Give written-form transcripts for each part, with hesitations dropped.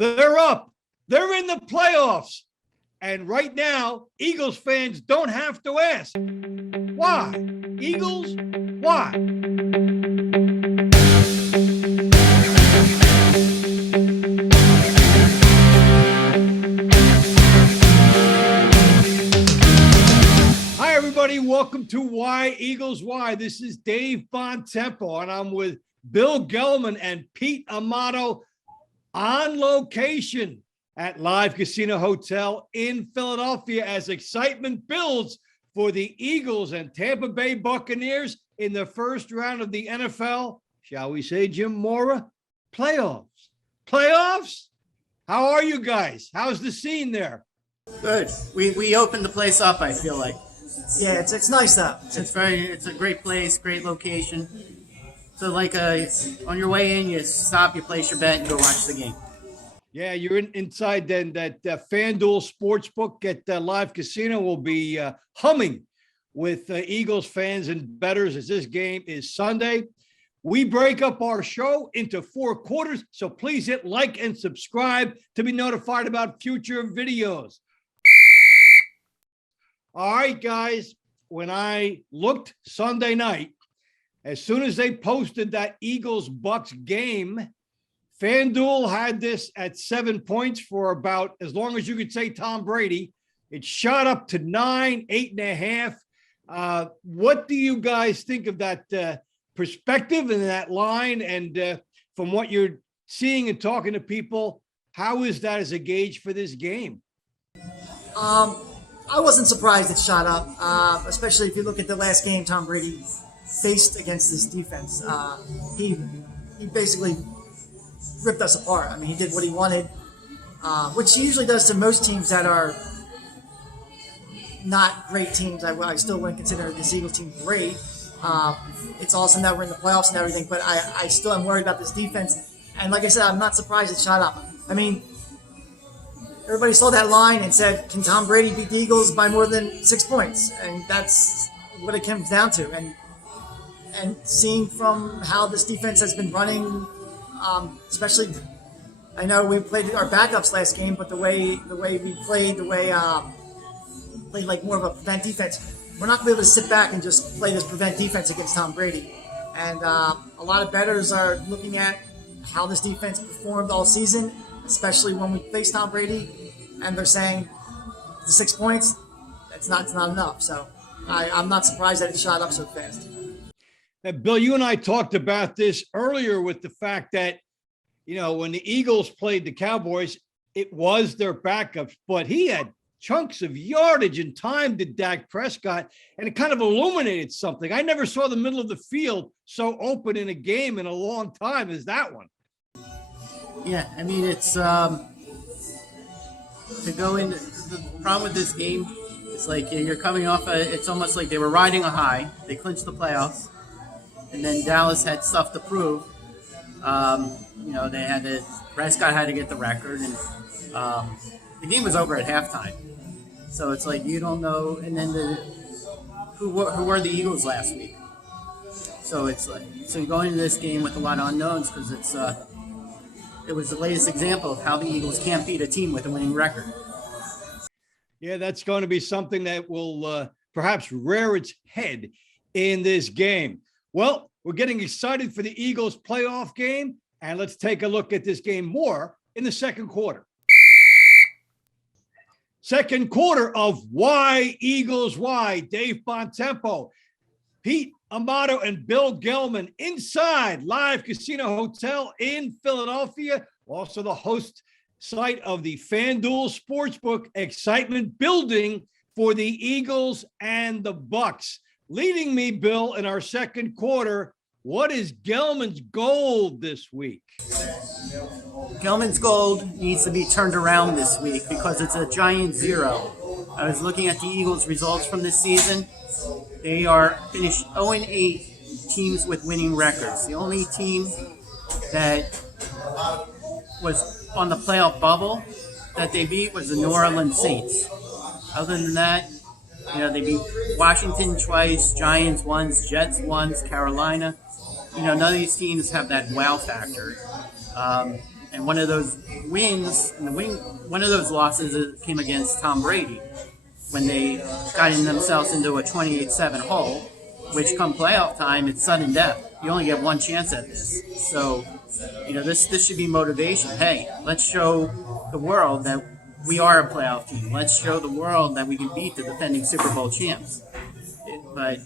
They're up. They're in the playoffs. And right now, Eagles fans don't have to ask, why? Eagles, why? Hi, everybody. Welcome to Why Eagles Why. This is Dave Bontempo, and I'm with Bill Gelman and Pete Amato on location at Live Casino Hotel in Philadelphia as excitement builds for the Eagles and Tampa Bay Buccaneers in the first round of the NFL, shall we say, Jim Mora, playoffs. Playoffs? How are you guys? How's the scene there? Good. We opened the place up, I feel like. Yeah, it's nice though. It's a great place, great location. So on your way in, you stop, you place your bet, and go watch the game. Yeah, you're inside then. That FanDuel Sportsbook at Live Casino will be humming with Eagles fans and bettors as this game is Sunday. We break up our show into 4 quarters, so please hit like and subscribe to be notified about future videos. All right, guys, when I looked Sunday night, as soon as they posted that Eagles-Bucs game, FanDuel had this at 7 points for about as long as you could say Tom Brady. It shot up to 9, 8.5. What do you guys think of that perspective and that line? And from what you're seeing and talking to people, how is that as a gauge for this game? I wasn't surprised it shot up, especially if you look at the last game Tom Brady faced against this defense. He basically ripped us apart. I mean, he did what he wanted, which he usually does to most teams that are not great teams. I still wouldn't consider this Eagles team great. It's awesome that we're in the playoffs and everything, but I still am worried about this defense. And like I said, I'm not surprised it shot up. I mean, everybody saw that line and said, can Tom Brady beat the Eagles by more than 6 points? And that's what it comes down to. And seeing from how this defense has been running, especially, I know we played our backups last game, but the way we played, played like more of a prevent defense. We're not going to be able to sit back and just play this prevent defense against Tom Brady. And a lot of bettors are looking at how this defense performed all season, especially when we faced Tom Brady, and they're saying the 6 points, it's not enough. So I'm not surprised that it shot up so fast. Now, Bill, you and I talked about this earlier with the fact that, when the Eagles played the Cowboys, it was their backups, but he had chunks of yardage and time to Dak Prescott, and it kind of illuminated something. I never saw the middle of the field so open in a game in a long time as that one. Yeah, I mean, it's to go in. The problem with this game is like you're coming off. It's almost like they were riding a high. They clinched the playoffs, and then Dallas had stuff to prove. They had to. Prescott had to get the record, and the game was over at halftime. So it's like you don't know. And then who were the Eagles last week? So it's like you go into this game with a lot of unknowns because it was the latest example of how the Eagles can't beat a team with a winning record. Yeah, that's going to be something that will perhaps rear its head in this game. Well, we're getting excited for the Eagles playoff game, and let's take a look at this game more in the second quarter. Second quarter of Why Eagles Why. Dave Bontempo, Pete Amato, and Bill Gelman inside Live Casino Hotel in Philadelphia. Also the host site of the FanDuel Sportsbook. Excitement building for the Eagles and the Bucs. Leading me, Bill, in our second quarter, what is Gelman's gold this week? Gelman's gold needs to be turned around this week because it's a giant 0. I was looking at the Eagles' results from this season. They are finished 0-8 teams with winning records. The only team that was on the playoff bubble that they beat was the New Orleans Saints. Other than that, they beat Washington twice, Giants once, Jets once, Carolina. None of these teams have that wow factor. And one of those wins, one of those losses came against Tom Brady when they got themselves into a 28-7 hole, which come playoff time, it's sudden death. You only get one chance at this. So, this should be motivation. Hey, let's show the world that we are a playoff team. Let's show the world that we can beat the defending Super Bowl champs. But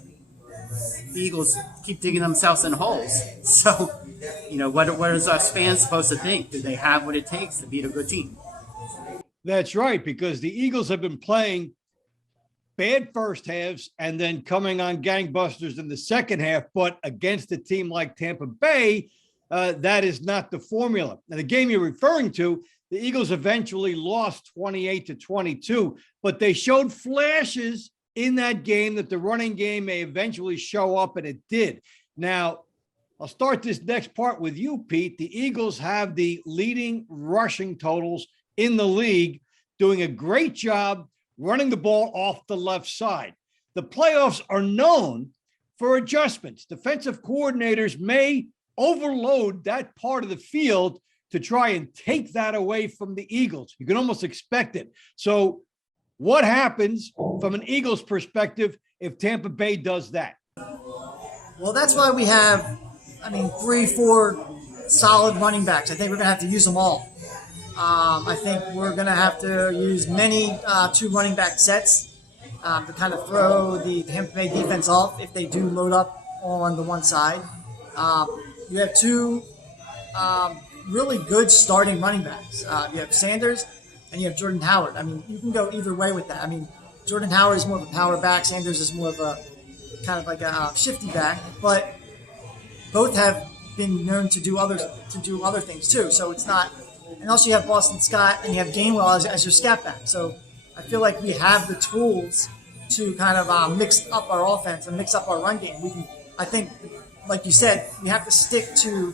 the Eagles keep digging themselves in holes. So, what is us fans supposed to think? Do they have what it takes to beat a good team? That's right, because the Eagles have been playing bad first halves and then coming on gangbusters in the second half, but against a team like Tampa Bay, that is not the formula. Now, the game you're referring to, the Eagles eventually lost 28-22, but they showed flashes in that game that the running game may eventually show up, and it did. Now, I'll start this next part with you, Pete. The Eagles have the leading rushing totals in the league, doing a great job running the ball off the left side. The playoffs are known for adjustments. Defensive coordinators may overload that part of the field to try and take that away from the Eagles. You can almost expect it. So what happens from an Eagles perspective if Tampa Bay does that? Well, that's why we have, 3-4 solid running backs. I think we're going to have to use them all. I think we're going to have to use many two running back sets to kind of throw the Tampa Bay defense off if they do load up on the one side. You have two really good starting running backs. You have Sanders and you have Jordan Howard. You can go either way with that. Jordan Howard is more of a power back. Sanders is more of a kind of like a shifty back, but both have been known to do other things too. So it's not. And also you have Boston Scott and you have Gainwell as your scat back. So I feel like we have the tools to kind of mix up our offense and mix up our run game. I think, like you said, we have to stick to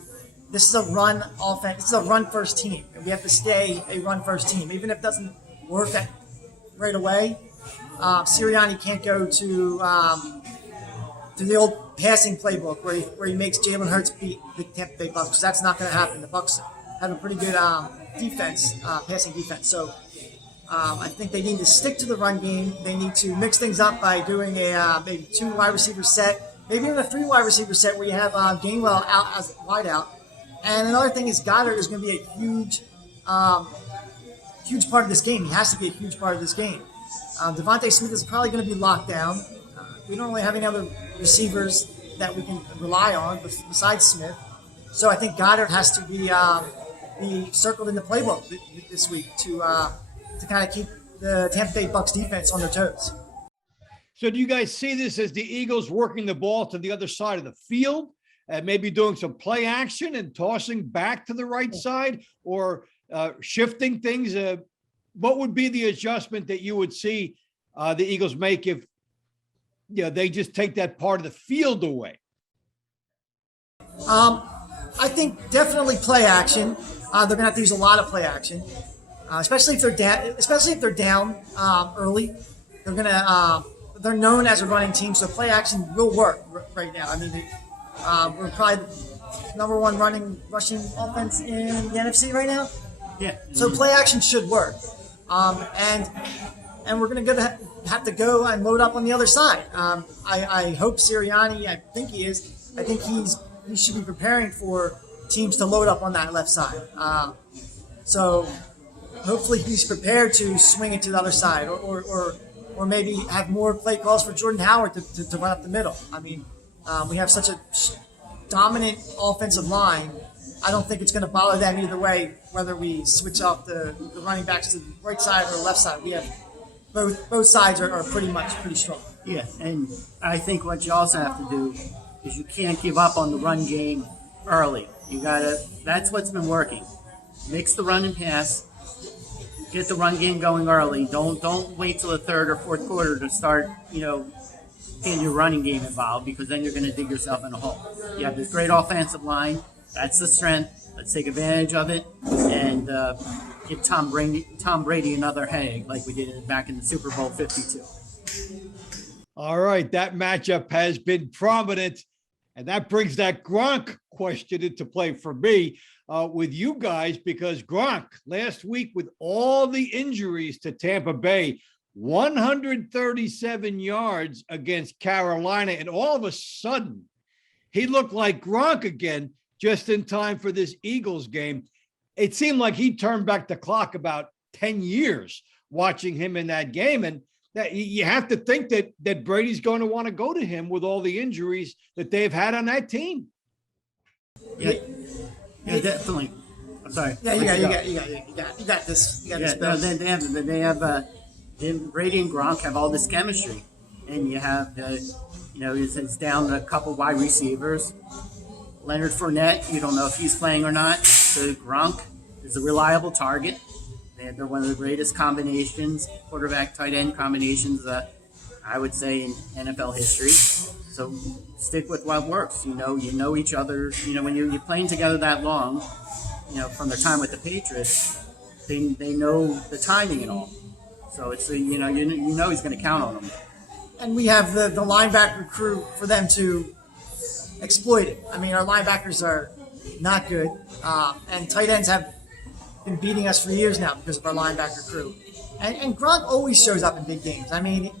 this is a run offense. This is a run first team. And we have to stay a run first team. Even if it doesn't work right away, Sirianni can't go to the old passing playbook where he makes Jalen Hurts beat the Tampa Bay Bucs, because that's not going to happen. The Bucs have a pretty good defense, passing defense. So I think they need to stick to the run game. They need to mix things up by doing a maybe 2 wide receiver set, maybe even a 3 wide receiver set where you have Gainwell out as wide out. And another thing is Goddard is going to be a huge part of this game. He has to be a huge part of this game. Devontae Smith is probably going to be locked down. We don't really have any other receivers that we can rely on besides Smith. So I think Goddard has to be circled in the playbook this week to kind of keep the Tampa Bay Bucs defense on their toes. So do you guys see this as the Eagles working the ball to the other side of the field and maybe doing some play action and tossing back to the right side, or shifting things? What would be the adjustment that you would see the Eagles make if they just take that part of the field away? I think definitely play action. They're going to have to use a lot of play action, especially if they're down. Especially if they're down early, they're known as a running team, so play action will work right now. We're probably number one rushing offense in the NFC right now. Yeah. So play action should work, and we're going to have to go and load up on the other side. I hope Sirianni. I think he is. I think he should be preparing for teams to load up on that left side. So hopefully he's prepared to swing it to the other side, or maybe have more play calls for Jordan Howard to run up the middle. We have such a dominant offensive line. I don't think it's going to bother them either way, whether we switch off the running backs to the right side or the left side. We have both sides are pretty strong. Yeah, and I think what you also have to do is you can't give up on the run game early. That's what's been working. Mix the run and pass. Get the run game going early. Don't wait till the third or fourth quarter to start, getting your running game involved, because then you're going to dig yourself in a hole. You have this great offensive line. That's the strength. Let's take advantage of it and give Tom Brady another headache like we did back in the Super Bowl 52. All right, that matchup has been prominent, and that brings that Gronk question into play for me. with you guys because Gronk last week with all the injuries to Tampa Bay, 137 yards against Carolina, and all of a sudden he looked like Gronk again just in time for this Eagles game. It seemed like he turned back the clock about 10 years watching him in that game. And that you have to think that Brady's going to want to go to him with all the injuries that they've had on that team. Yeah, definitely. I'm sorry. Yeah, you got this. You got this. No, they have Brady and Gronk have all this chemistry, and you have it's down to a couple wide receivers. Leonard Fournette, you don't know if he's playing or not. So Gronk is a reliable target. They're one of the greatest combinations, quarterback tight end combinations, I would say in NFL history. So stick with what works. You know each other. When you're playing together that long, from their time with the Patriots, they know the timing and all. So it's you know he's going to count on them. And we have the linebacker crew for them to exploit it. I mean, our linebackers are not good, and tight ends have been beating us for years now because of our linebacker crew. And Gronk always shows up in big games. I mean,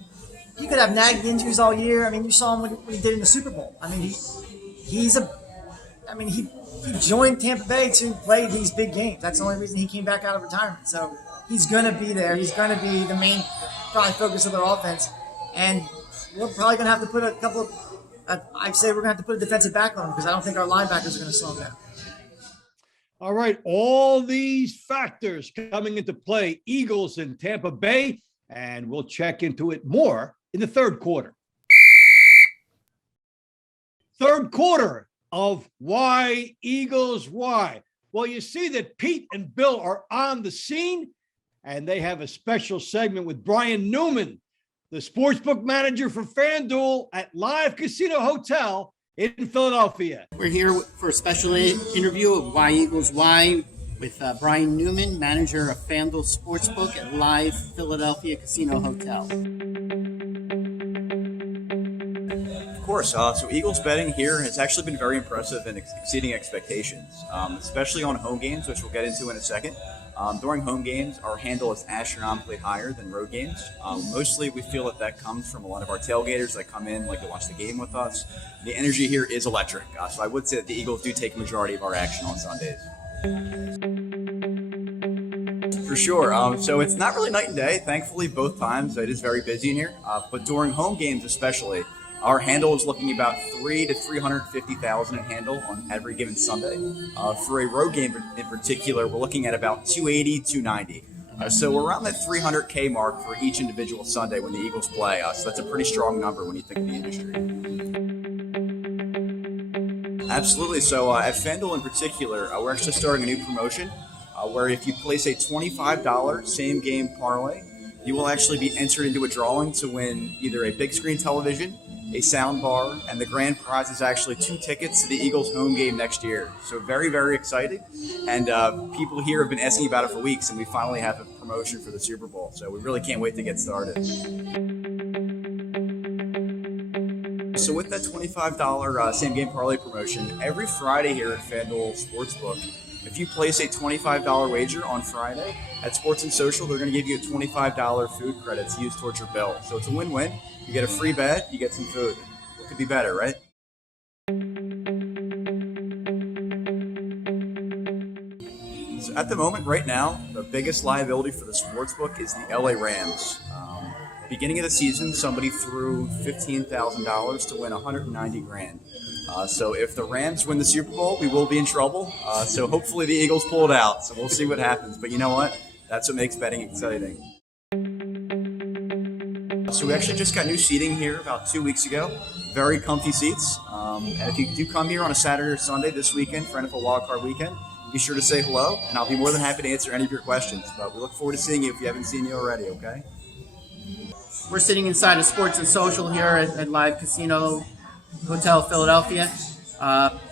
you could have nagging injuries all year. I mean, you saw him when he did in the Super Bowl. I mean, he joined Tampa Bay to play these big games. That's the only reason he came back out of retirement. So he's going to be there. He's going to be the main probably focus of their offense. And we're probably going to have to put a couple of I'd say we're going to have to put a defensive back on him because I don't think our linebackers are going to slow him down. All right, all these factors coming into play, Eagles and Tampa Bay, and we'll check into it more in the third quarter. Third quarter of Why Eagles Why. Well, you see that Pete and Bill are on the scene, and they have a special segment with Bryan Newman, the sportsbook manager for FanDuel at Live Casino Hotel in Philadelphia. We're here for a special interview of Why Eagles Why with Bryan Newman, manager of FanDuel Sportsbook at Live Philadelphia Casino Hotel. Of course. So Eagles betting here has actually been very impressive and exceeding expectations, especially on home games, which we'll get into in a second. During home games, our handle is astronomically higher than road games. Mostly, we feel that comes from a lot of our tailgaters that come in, like to watch the game with us. The energy here is electric, so I would say that the Eagles do take a majority of our action on Sundays. For sure. So it's not really night and day. Thankfully, both times it is very busy in here. But during home games, especially, our handle is looking about 300 to 350,000 in handle on every given Sunday. For a road game in particular, we're looking at about 280, 290. So we're around that 300K mark for each individual Sunday when the Eagles play. So that's a pretty strong number when you think of the industry. Absolutely. So at FanDuel in particular, we're actually starting a new promotion where if you place a $25 same game parlay, you will actually be entered into a drawing to win either a big screen television, a sound bar, and the grand prize is actually 2 tickets to the Eagles home game next year. So very, very exciting. And people here have been asking about it for weeks, and we finally have a promotion for the Super Bowl. So we really can't wait to get started. So with that $25 same game parlay promotion, every Friday here at FanDuel Sportsbook, if you place a $25 wager on Friday at Sports and Social, they're going to give you a $25 food credit to use towards your bill. So it's a win-win. You get a free bet, you get some food. What could be better, right? So at the moment, right now, the biggest liability for the sportsbook is the LA Rams. Beginning of the season, somebody threw $15,000 to win $190,000. So if the Rams win the Super Bowl, we will be in trouble. So hopefully the Eagles pull it out. So we'll see what happens. But you know what? That's what makes betting exciting. So we actually just got new seating here about 2 weeks ago. Very comfy seats. And if you do come here on a Saturday or Sunday this weekend for NFL Wildcard Weekend, be sure to say hello, and I'll be more than happy to answer any of your questions. But we look forward to seeing you if we haven't seen you already, okay? We're sitting inside of Sports and Social here at Live Casino Hotel Philadelphia.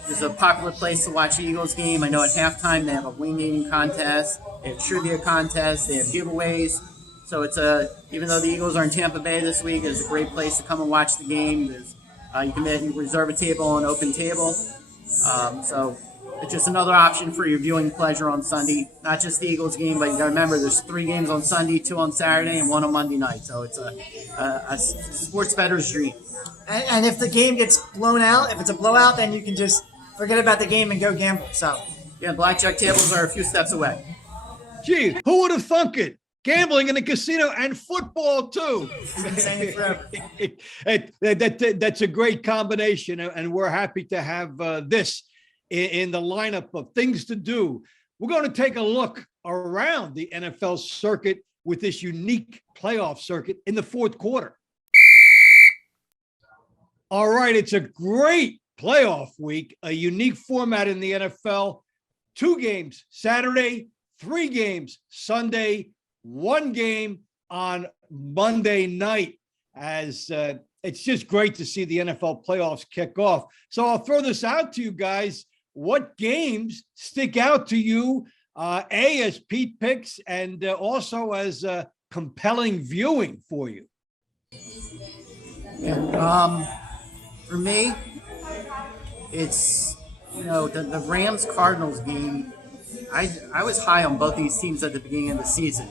It's a popular place to watch the Eagles game. I know at halftime they have a wing eating contest, they have trivia contests, they have giveaways. So it's even though the Eagles are in Tampa Bay this week, it's a great place to come and watch the game. You can reserve a table on Open Table. So it's just another option for your viewing pleasure on Sunday. Not just the Eagles game, but you got to remember there's 3 games on Sunday, 2 on Saturday, and 1 on Monday night. So it's a sports bettor's dream. And if the game gets blown out, if it's a blowout, then you can just forget about the game and go gamble. So yeah, blackjack tables are a few steps away. Gee, who would have thunk it? Gambling in a casino and football too. been saying it forever. That's a great combination, and we're happy to have this in the lineup of things to do. We're going to take a look around the NFL circuit with this unique playoff circuit in the fourth quarter. All right, it's a great playoff week, a unique format in the NFL. 2 games Saturday, 3 games Sunday, 1 game on Monday night, as it's just great to see the NFL playoffs kick off. So I'll throw this out to you guys. What games stick out to you, as Pete picks, and also as compelling viewing for you? Yeah, for me, it's, the Rams-Cardinals game. I was high on both these teams at the beginning of the season.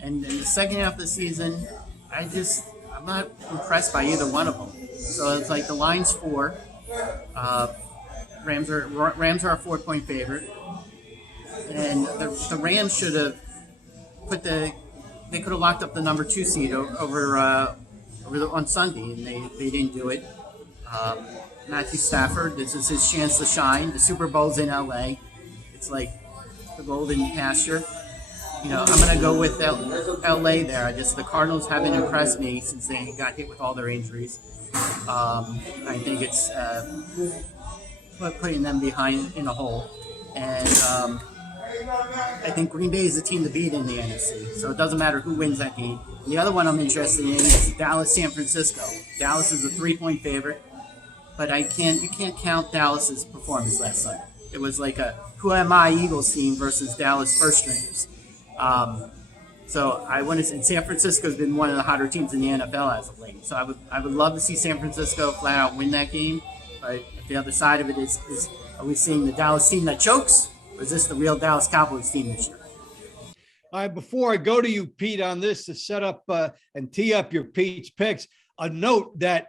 And in the second half of the season, I'm not impressed by either one of them. So it's like the line's 4. Rams are a 4-point favorite. And the Rams should have they could have locked up the number 2 seed on Sunday, and they didn't do it. Matthew Stafford, this is his chance to shine. The Super Bowl's in LA. It's like the golden pasture. I'm going to go with LA there. The Cardinals haven't impressed me since they got hit with all their injuries. I think it's putting them behind in a hole. And I think Green Bay is the team to beat in the NFC. So it doesn't matter who wins that game. And the other one I'm interested in is Dallas-San Francisco. Dallas is a 3-point favorite, but you can't count Dallas's performance last Sunday. It was like a who am I Eagles team versus Dallas first stringers. So I want to say San Francisco's been one of the hotter teams in the NFL as of late. So I would love to see San Francisco flat out win that game. But the other side of it is are we seeing the Dallas team that chokes, or is this the real Dallas Cowboys team this year? All right, before I go to you, Pete, on this to set up and tee up your Pete's picks, a note that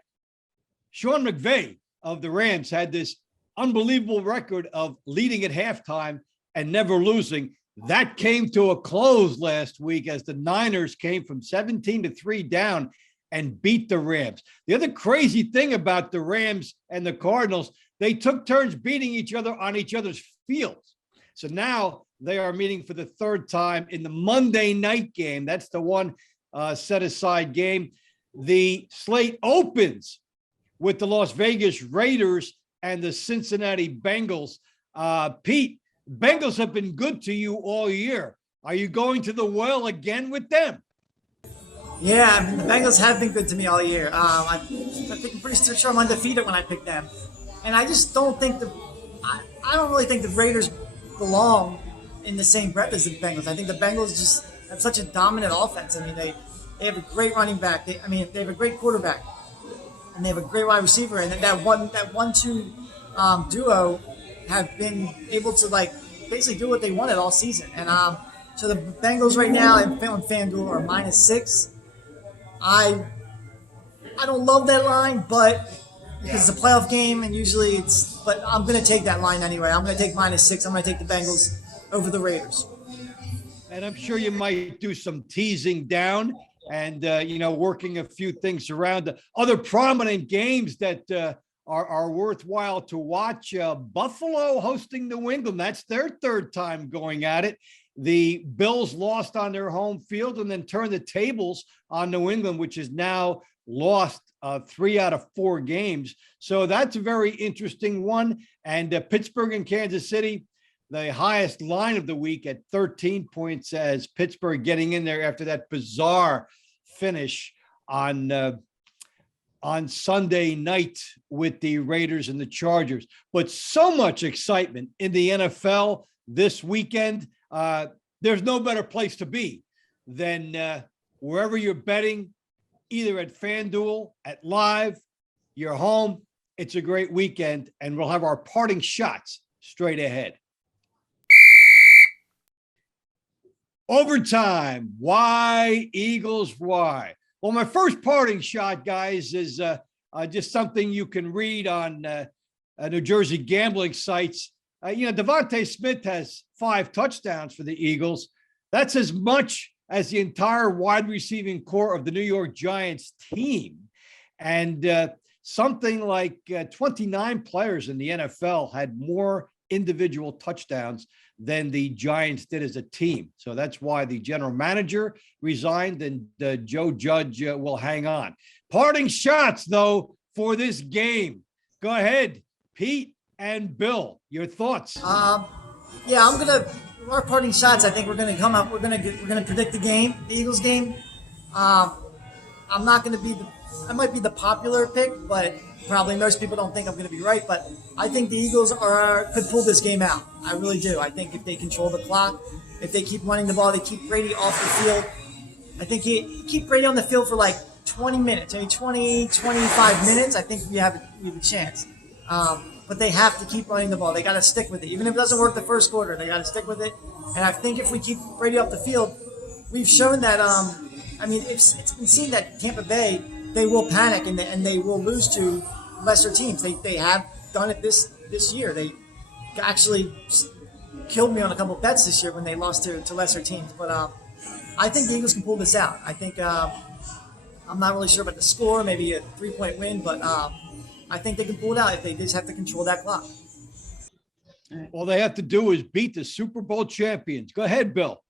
Sean McVay of the Rams had this unbelievable record of leading at halftime and never losing. That came to a close last week as the Niners came from 17-3 down and beat the Rams. The other crazy thing about the Rams and the Cardinals, they took turns beating each other on each other's fields. So now they are meeting for the 3rd time in the Monday night game. That's the one set-aside game. The slate opens with the Las Vegas Raiders and the Cincinnati Bengals. Pete, Bengals have been good to you all year. Are you going to the well again with them? Yeah, the Bengals have been good to me all year. I think I'm pretty sure I'm undefeated when I pick them. And I just don't think I don't really think the Raiders belong in the same breath as the Bengals. I think the Bengals just have such a dominant offense. I mean, they have a great running back. They have a great quarterback, and they have a great wide receiver. And that 1-2 duo have been able to basically do what they wanted all season. And so the Bengals right now on FanDuel are -6. I don't love that line, but because it's a playoff game and usually but I'm going to take that line anyway. I'm going to take -6. I'm going to take the Bengals over the Raiders. And I'm sure you might do some teasing down and, working a few things around. The other prominent games that are worthwhile to watch. Buffalo hosting New England. That's their 3rd time going at it. The Bills lost on their home field and then turned the tables on New England, which is now lost 3 out of 4 games. So that's a very interesting one. And Pittsburgh and Kansas City, the highest line of the week at 13 points, as Pittsburgh getting in there after that bizarre finish on Sunday night with the Raiders and the Chargers. But so much excitement in the NFL this weekend. There's no better place to be than wherever you're betting, either at FanDuel, at Live, your home. It's a great weekend, and we'll have our parting shots straight ahead. Overtime. Why Eagles? Why? Well, my first parting shot, guys, is just something you can read on New Jersey gambling sites. Devontae Smith has 5 touchdowns for the Eagles. That's as much as the entire wide receiving core of the New York Giants team. And something like 29 players in the NFL had more individual touchdowns than the Giants did as a team. So that's why the general manager resigned and Joe Judge will hang on. Parting shots, though, for this game. Go ahead, Pete and Bill, your thoughts. Our parting shots, I think we're gonna come up, we're gonna predict the game, the Eagles game. I'm not gonna be I might be the popular pick, but probably most people don't think I'm gonna be right. But I think the Eagles could pull this game out. I really do. I think if they control the clock, if they keep running the ball, they keep Brady off the field. I think keep Brady on the field for like 20 minutes, maybe 20, 25 minutes. I think we have a chance. But they have to keep running the ball. They got to stick with it. Even if it doesn't work the first quarter, they got to stick with it. And I think if we keep Brady off the field, we've shown that, it's been seen that Tampa Bay, they will panic and they will lose to lesser teams. They have done it this year. They actually killed me on a couple of bets this year when they lost to lesser teams. But I think the Eagles can pull this out. I think I'm not really sure about the score, maybe a 3-point win, but I think they can pull it out if they just have to control that clock. All they have to do is beat the Super Bowl champions. Go ahead, Bill.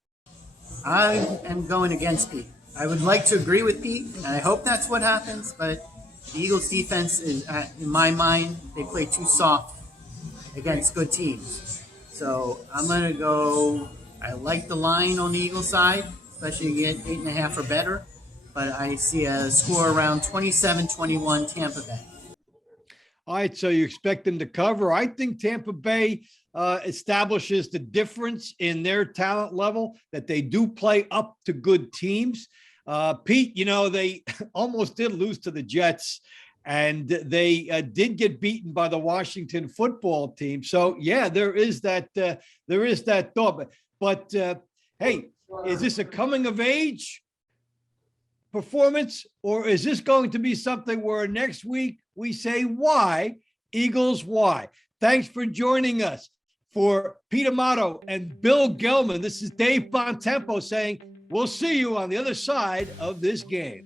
I am going against Pete. I would like to agree with Pete, and I hope that's what happens, but the Eagles defense is, in my mind, they play too soft against good teams. So I'm going to go, I like the line on the Eagles side, especially you get 8.5 or better, but I see a score around 27-21 Tampa Bay. All right, so you expect them to cover. I think Tampa Bay establishes the difference in their talent level, that they do play up to good teams. Pete, they almost did lose to the Jets, and they did get beaten by the Washington football team. So, yeah, there is that thought. But hey, is this a coming of age performance, or is this going to be something where next week we say, why, Eagles, why? Thanks for joining us. For Pete Amato and Bill Gelman, this is Dave Bontempo saying, we'll see you on the other side of this game.